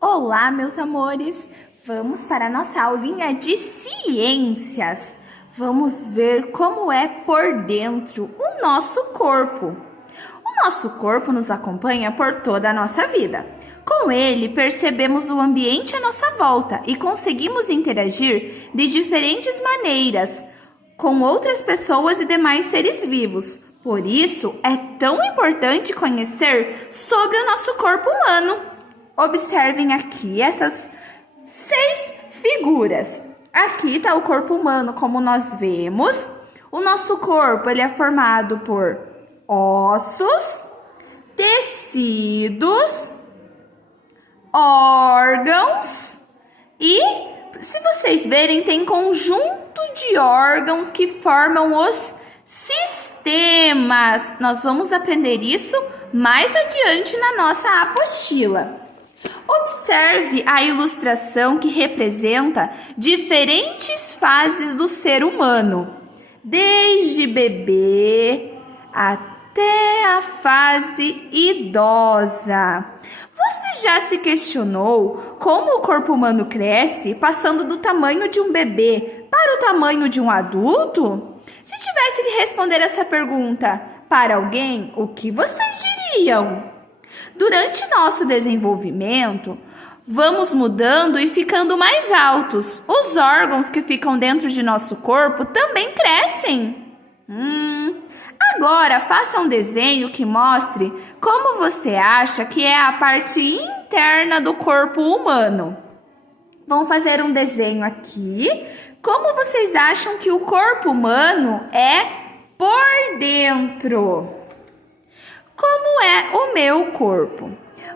Olá, meus amores! Vamos para a nossa aulinha de ciências. Vamos ver como é por dentro o nosso corpo. O nosso corpo nos acompanha por toda a nossa vida. Com ele, percebemos o ambiente à nossa volta e conseguimos interagir de diferentes maneiras com outras pessoas e demais seres vivos. Por isso, é tão importante conhecer sobre o nosso corpo humano. Observem aqui essas 6 figuras. Aqui está o corpo humano, como nós vemos. O nosso corpo ele é formado por ossos, tecidos, órgãos e, se vocês verem, tem conjunto de órgãos que formam os sistemas. Nós vamos aprender isso mais adiante na nossa apostila. Observe a ilustração que representa diferentes fases do ser humano, desde bebê até a fase idosa. Você já se questionou como o corpo humano cresce, passando do tamanho de um bebê para o tamanho de um adulto? Se tivesse que responder essa pergunta para alguém, o que vocês diriam? Durante nosso desenvolvimento, vamos mudando e ficando mais altos. Os órgãos que ficam dentro de nosso corpo também crescem. Agora, faça um desenho que mostre como você acha que é a parte interna do corpo humano. Vamos fazer um desenho aqui. Como vocês acham que o corpo humano é por dentro? Como é o meu corpo?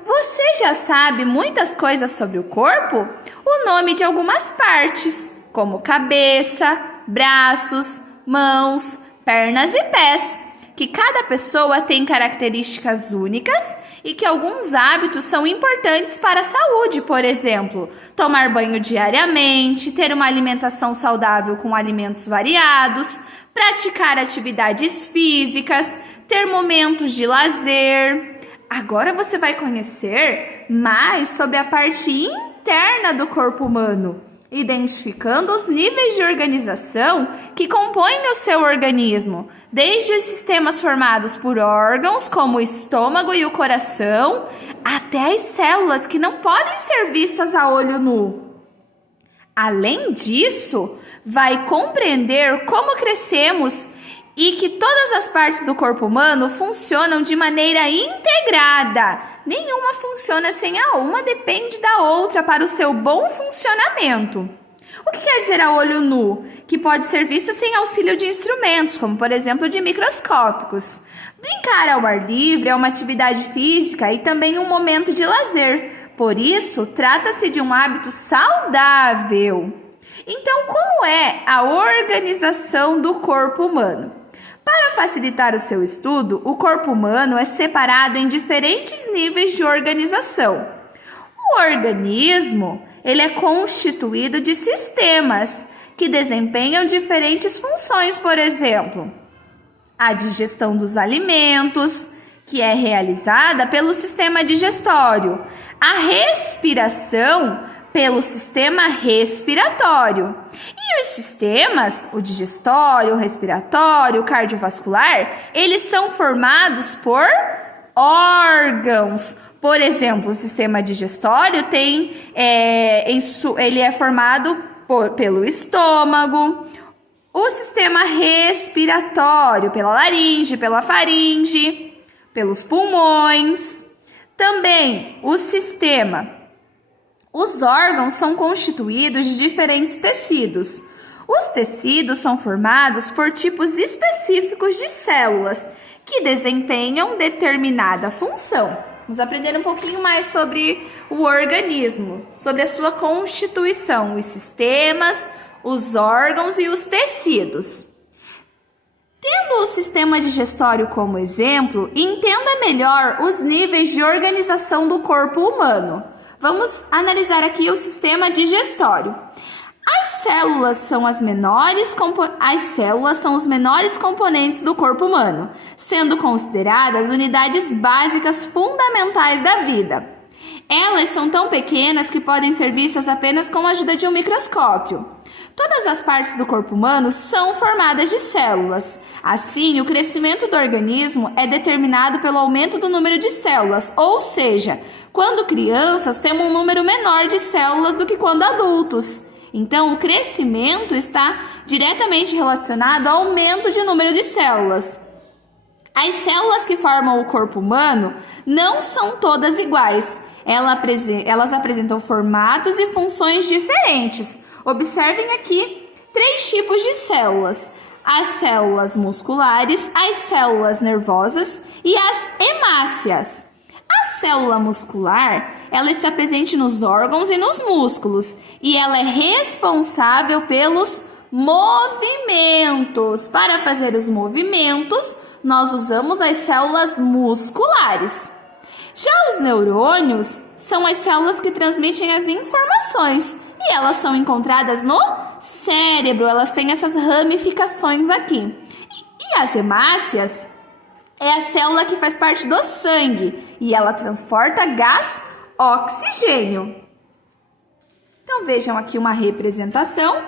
Você já sabe muitas coisas sobre o corpo? O nome de algumas partes, como cabeça, braços, mãos, pernas e pés, que cada pessoa tem características únicas e que alguns hábitos são importantes para a saúde, por exemplo, tomar banho diariamente, ter uma alimentação saudável com alimentos variados, praticar atividades físicas, ter momentos de lazer. Agora você vai conhecer mais sobre a parte interna do corpo humano, identificando os níveis de organização que compõem o seu organismo, desde os sistemas formados por órgãos, como o estômago e o coração, até as células que não podem ser vistas a olho nu. Além disso, vai compreender como crescemos e que todas as partes do corpo humano funcionam de maneira integrada. Nenhuma funciona sem a uma, depende da outra para o seu bom funcionamento. O que quer dizer a olho nu? Que pode ser vista sem auxílio de instrumentos, como por exemplo de microscópicos. Brincar ao ar livre é uma atividade física e também um momento de lazer. Por isso, trata-se de um hábito saudável. Então, como é a organização do corpo humano? Para facilitar o seu estudo, o corpo humano é separado em diferentes níveis de organização. O organismo, ele é constituído de sistemas que desempenham diferentes funções, por exemplo, a digestão dos alimentos, que é realizada pelo sistema digestório, a respiração pelo sistema respiratório. E os sistemas, o digestório, o respiratório, o cardiovascular, eles são formados por órgãos. Por exemplo, o sistema digestório ele é formado pelo estômago, o sistema respiratório pela laringe, pela faringe, pelos pulmões. Também os órgãos são constituídos de diferentes tecidos. Os tecidos são formados por tipos específicos de células que desempenham determinada função. Vamos aprender um pouquinho mais sobre o organismo, sobre a sua constituição, os sistemas, os órgãos e os tecidos. Tendo o sistema digestório como exemplo, entenda melhor os níveis de organização do corpo humano. Vamos analisar aqui o sistema digestório. As células são os menores componentes do corpo humano, sendo consideradas unidades básicas fundamentais da vida. Elas são tão pequenas que podem ser vistas apenas com a ajuda de um microscópio. Todas as partes do corpo humano são formadas de células. Assim, o crescimento do organismo é determinado pelo aumento do número de células, ou seja, quando crianças temos um número menor de células do que quando adultos. Então, o crescimento está diretamente relacionado ao aumento de número de células. As células que formam o corpo humano não são todas iguais. Elas apresentam formatos e funções diferentes. Observem aqui 3 tipos de células: as células musculares, as células nervosas e as hemácias. A célula muscular, ela está presente nos órgãos e nos músculos e ela é responsável pelos movimentos. Para fazer os movimentos, nós usamos as células musculares. Já os neurônios são as células que transmitem as informações e elas são encontradas no cérebro, elas têm essas ramificações aqui. E as hemácias é a célula que faz parte do sangue e ela transporta gás oxigênio. Então vejam aqui uma representação.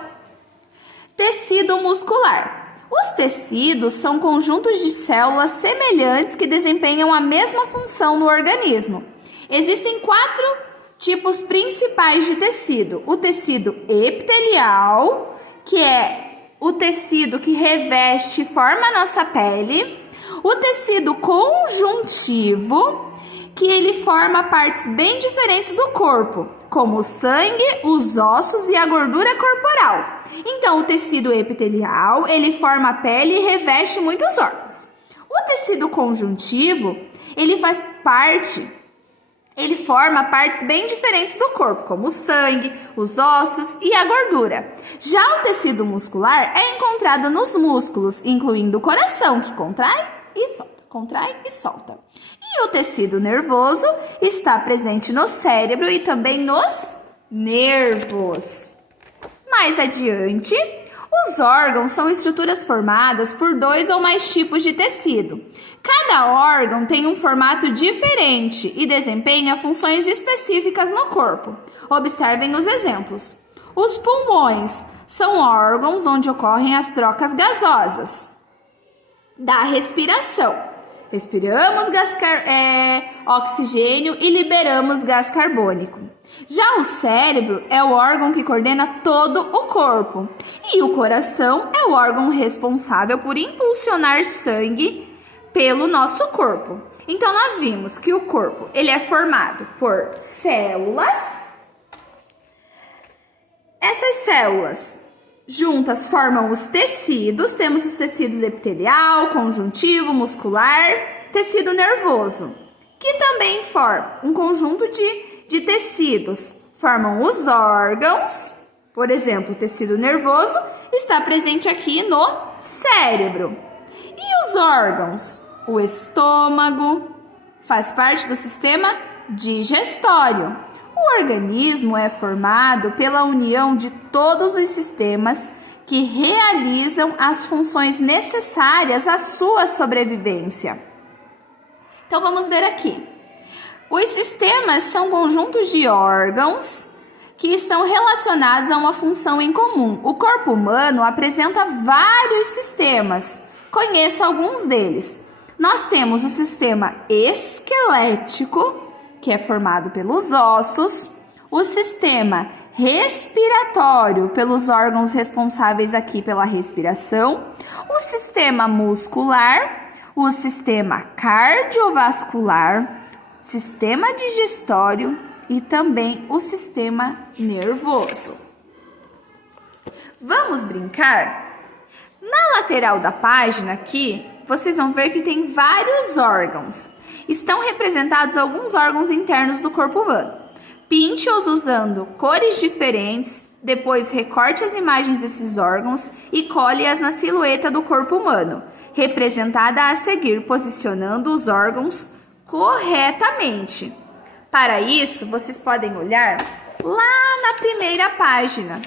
Tecido muscular. Os tecidos são conjuntos de células semelhantes que desempenham a mesma função no organismo. Existem 4 tipos principais de tecido. O tecido epitelial, que é o tecido que reveste e forma a nossa pele. O tecido conjuntivo, que ele forma partes bem diferentes do corpo, como o sangue, os ossos e a gordura corporal. Então, o tecido epitelial, ele forma a pele e reveste muitos órgãos. O tecido conjuntivo, ele forma partes bem diferentes do corpo, como o sangue, os ossos e a gordura. Já o tecido muscular é encontrado nos músculos, incluindo o coração, que contrai e solta. E o tecido nervoso está presente no cérebro e também nos nervos. Mais adiante, os órgãos são estruturas formadas por 2 ou mais tipos de tecido. Cada órgão tem um formato diferente e desempenha funções específicas no corpo. Observem os exemplos. Os pulmões são órgãos onde ocorrem as trocas gasosas da respiração. Respiramos oxigênio e liberamos gás carbônico. Já o cérebro é o órgão que coordena todo o corpo. E o coração é o órgão responsável por impulsionar sangue pelo nosso corpo. Então, nós vimos que o corpo ele é formado por células. Essas células juntas formam os tecidos. Temos os tecidos epitelial, conjuntivo, muscular, tecido nervoso, que também forma um conjunto de tecidos. Formam os órgãos. Por exemplo, o tecido nervoso está presente aqui no cérebro. E os órgãos? O estômago faz parte do sistema digestório. O organismo é formado pela união de todos os sistemas que realizam as funções necessárias à sua sobrevivência. Então vamos ver aqui. Os sistemas são conjuntos de órgãos que estão relacionados a uma função em comum. O corpo humano apresenta vários sistemas. Conheça alguns deles. Nós temos o sistema esquelético, que é formado pelos ossos, o sistema respiratório, pelos órgãos responsáveis aqui pela respiração, o sistema muscular, o sistema cardiovascular, sistema digestório e também o sistema nervoso. Vamos brincar? Na lateral da página aqui, vocês vão ver que tem vários órgãos. Estão representados alguns órgãos internos do corpo humano. Pinte-os usando cores diferentes, depois recorte as imagens desses órgãos e colhe-as na silhueta do corpo humano, representada a seguir, posicionando os órgãos corretamente. Para isso, vocês podem olhar lá na primeira página,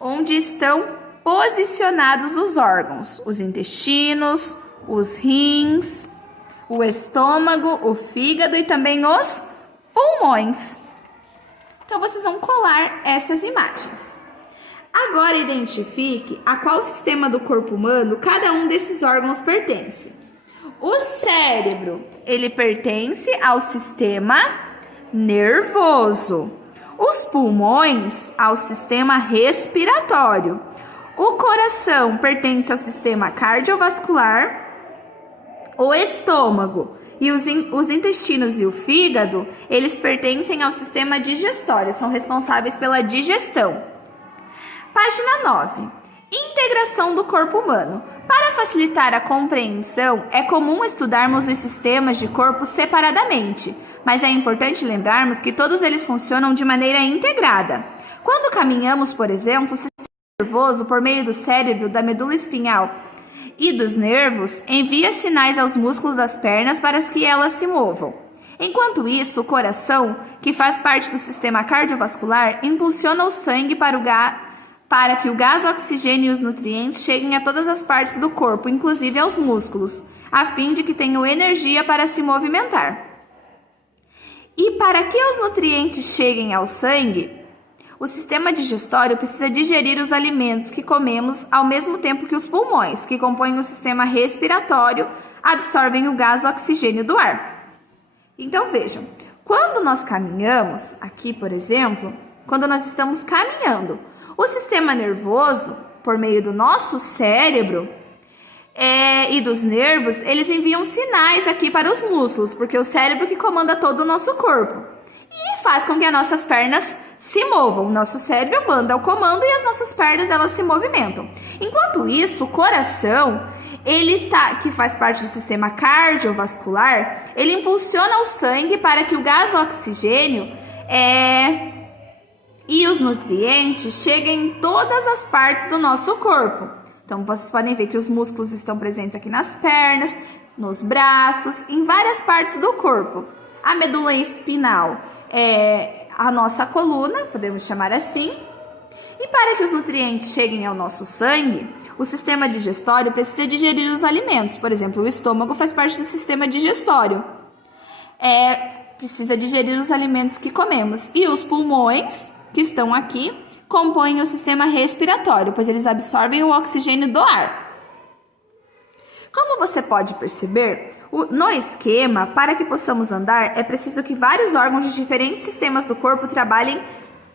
onde estão posicionados os órgãos, os intestinos, os rins, o estômago, o fígado e também os pulmões. Então, vocês vão colar essas imagens. Agora, identifique a qual sistema do corpo humano cada um desses órgãos pertence. O cérebro, ele pertence ao sistema nervoso. Os pulmões, ao sistema respiratório. O coração pertence ao sistema cardiovascular. O estômago e os intestinos e o fígado, eles pertencem ao sistema digestório, são responsáveis pela digestão. Página 9. Integração do corpo humano. Para facilitar a compreensão, é comum estudarmos os sistemas de corpo separadamente, mas é importante lembrarmos que todos eles funcionam de maneira integrada. Quando caminhamos, por exemplo, o sistema nervoso, por meio do cérebro, da medula espinhal e dos nervos, envia sinais aos músculos das pernas para que elas se movam. Enquanto isso, o coração, que faz parte do sistema cardiovascular, impulsiona o sangue para que o gás, o oxigênio e os nutrientes cheguem a todas as partes do corpo, inclusive aos músculos, a fim de que tenham energia para se movimentar. E para que os nutrientes cheguem ao sangue, o sistema digestório precisa digerir os alimentos que comemos ao mesmo tempo que os pulmões, que compõem o sistema respiratório, absorvem o gás o oxigênio do ar. Então vejam, quando nós caminhamos, aqui por exemplo, quando nós estamos caminhando, o sistema nervoso, por meio do nosso cérebro e dos nervos, eles enviam sinais aqui para os músculos, porque é o cérebro que comanda todo o nosso corpo e faz com que as nossas pernas se movam. O nosso cérebro manda o comando e as nossas pernas elas se movimentam. Enquanto isso, o coração, que faz parte do sistema cardiovascular, ele impulsiona o sangue para que o gás oxigênio e os nutrientes cheguem em todas as partes do nosso corpo. Então, vocês podem ver que os músculos estão presentes aqui nas pernas, nos braços, em várias partes do corpo. A medula espinal é a nossa coluna, podemos chamar assim. E para que os nutrientes cheguem ao nosso sangue, o sistema digestório precisa digerir os alimentos. Por exemplo, o estômago faz parte do sistema digestório. Precisa digerir os alimentos que comemos. E os pulmões, que estão aqui, compõem o sistema respiratório, pois eles absorvem o oxigênio do ar. Como você pode perceber, no esquema, para que possamos andar, é preciso que vários órgãos de diferentes sistemas do corpo trabalhem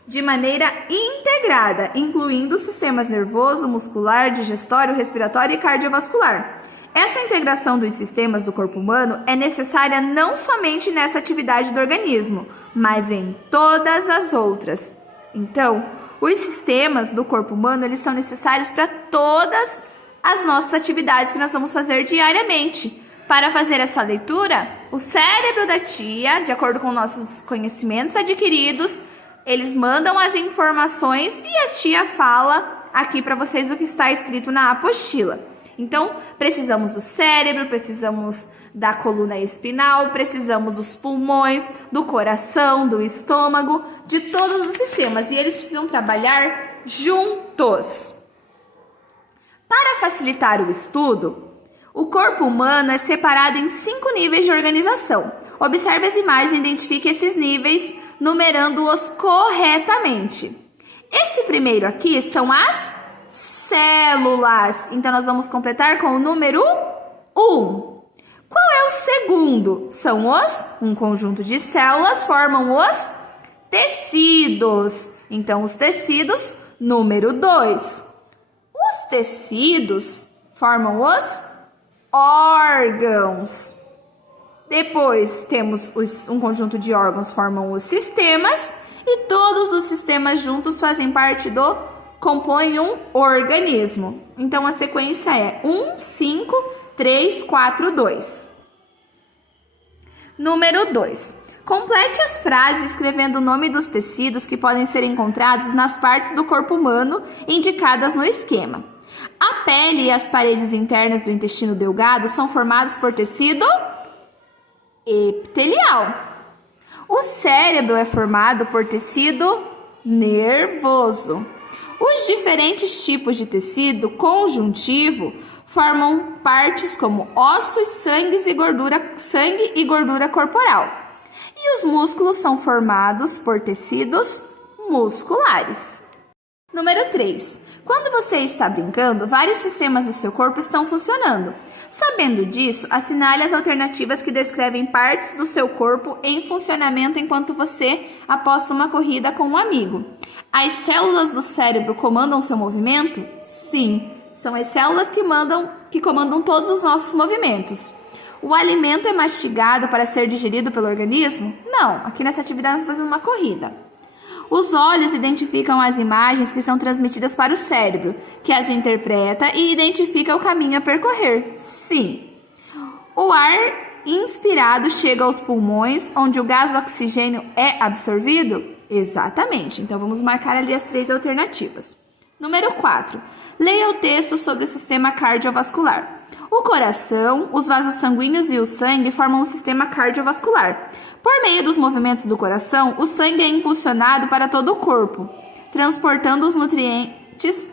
de maneira integrada, incluindo os sistemas nervoso, muscular, digestório, respiratório e cardiovascular. Essa integração dos sistemas do corpo humano é necessária não somente nessa atividade do organismo, mas em todas as outras. Então, os sistemas do corpo humano, eles são necessários para todas as nossas atividades que nós vamos fazer diariamente. Para fazer essa leitura, o cérebro da tia, de acordo com nossos conhecimentos adquiridos, eles mandam as informações e a tia fala aqui para vocês o que está escrito na apostila. Então, precisamos do cérebro, precisamos da coluna espinal, precisamos dos pulmões, do coração, do estômago, de todos os sistemas. E eles precisam trabalhar juntos. Para facilitar o estudo, o corpo humano é separado em 5 níveis de organização. Observe as imagens e identifique esses níveis, numerando-os corretamente. Esse primeiro aqui são as células. Então, nós vamos completar com o número 1. Qual é o segundo? São um conjunto de células formam os tecidos. Então, os tecidos, número 2. Os tecidos formam os órgãos. Depois, temos um conjunto de órgãos formam os sistemas. E todos os sistemas juntos compõem um organismo. Então, a sequência é 1, 5, 3, 4, 2. Número 2. Complete as frases escrevendo o nome dos tecidos que podem ser encontrados nas partes do corpo humano indicadas no esquema. A pele e as paredes internas do intestino delgado são formados por tecido epitelial. O cérebro é formado por tecido nervoso. Os diferentes tipos de tecido conjuntivo formam partes como ossos, sangue e gordura corporal. E os músculos são formados por tecidos musculares. Número 3. Quando você está brincando, vários sistemas do seu corpo estão funcionando. Sabendo disso, assinale as alternativas que descrevem partes do seu corpo em funcionamento enquanto você aposta uma corrida com um amigo. As células do cérebro comandam seu movimento? Sim, são as células que comandam todos os nossos movimentos. O alimento é mastigado para ser digerido pelo organismo? Não, aqui nessa atividade nós estamos fazendo uma corrida. Os olhos identificam as imagens que são transmitidas para o cérebro, que as interpreta e identifica o caminho a percorrer. Sim. O ar inspirado chega aos pulmões, onde o gás oxigênio é absorvido? Exatamente. Então, vamos marcar ali as 3 alternativas. Número 4. Leia o texto sobre o sistema cardiovascular. O coração, os vasos sanguíneos e o sangue formam o sistema cardiovascular. Por meio dos movimentos do coração, o sangue é impulsionado para todo o corpo, transportando os nutrientes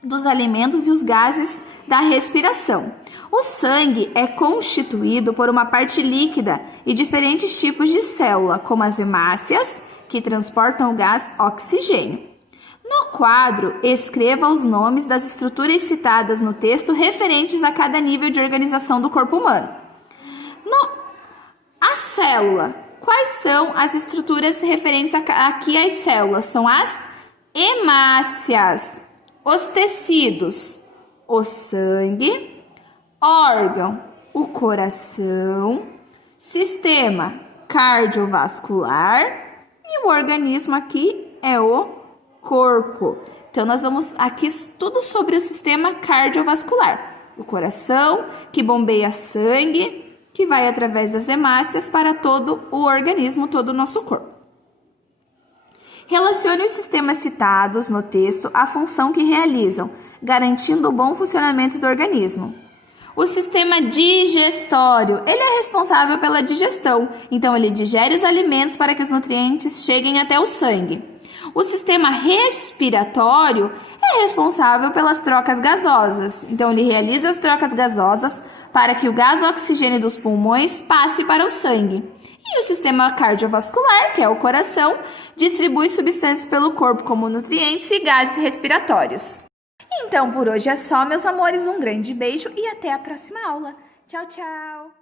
dos alimentos e os gases da respiração. O sangue é constituído por uma parte líquida e diferentes tipos de célula, como as hemácias, que transportam o gás oxigênio. No quadro, escreva os nomes das estruturas citadas no texto referentes a cada nível de organização do corpo humano. A célula. Quais são as estruturas referentes aqui às células? São as hemácias. Os tecidos. O sangue. Órgão. O coração. Sistema cardiovascular. E o organismo aqui é o corpo. Então, nós vamos aqui tudo sobre o sistema cardiovascular. O coração, que bombeia sangue, que vai através das hemácias para todo o organismo, todo o nosso corpo. Relacione os sistemas citados no texto à função que realizam, garantindo o bom funcionamento do organismo. O sistema digestório, ele é responsável pela digestão, então ele digere os alimentos para que os nutrientes cheguem até o sangue. O sistema respiratório é responsável pelas trocas gasosas, então ele realiza as trocas gasosas para que o gás oxigênio dos pulmões passe para o sangue. E o sistema cardiovascular, que é o coração, distribui substâncias pelo corpo como nutrientes e gases respiratórios. Então, por hoje é só, meus amores. Um grande beijo e até a próxima aula. Tchau, tchau!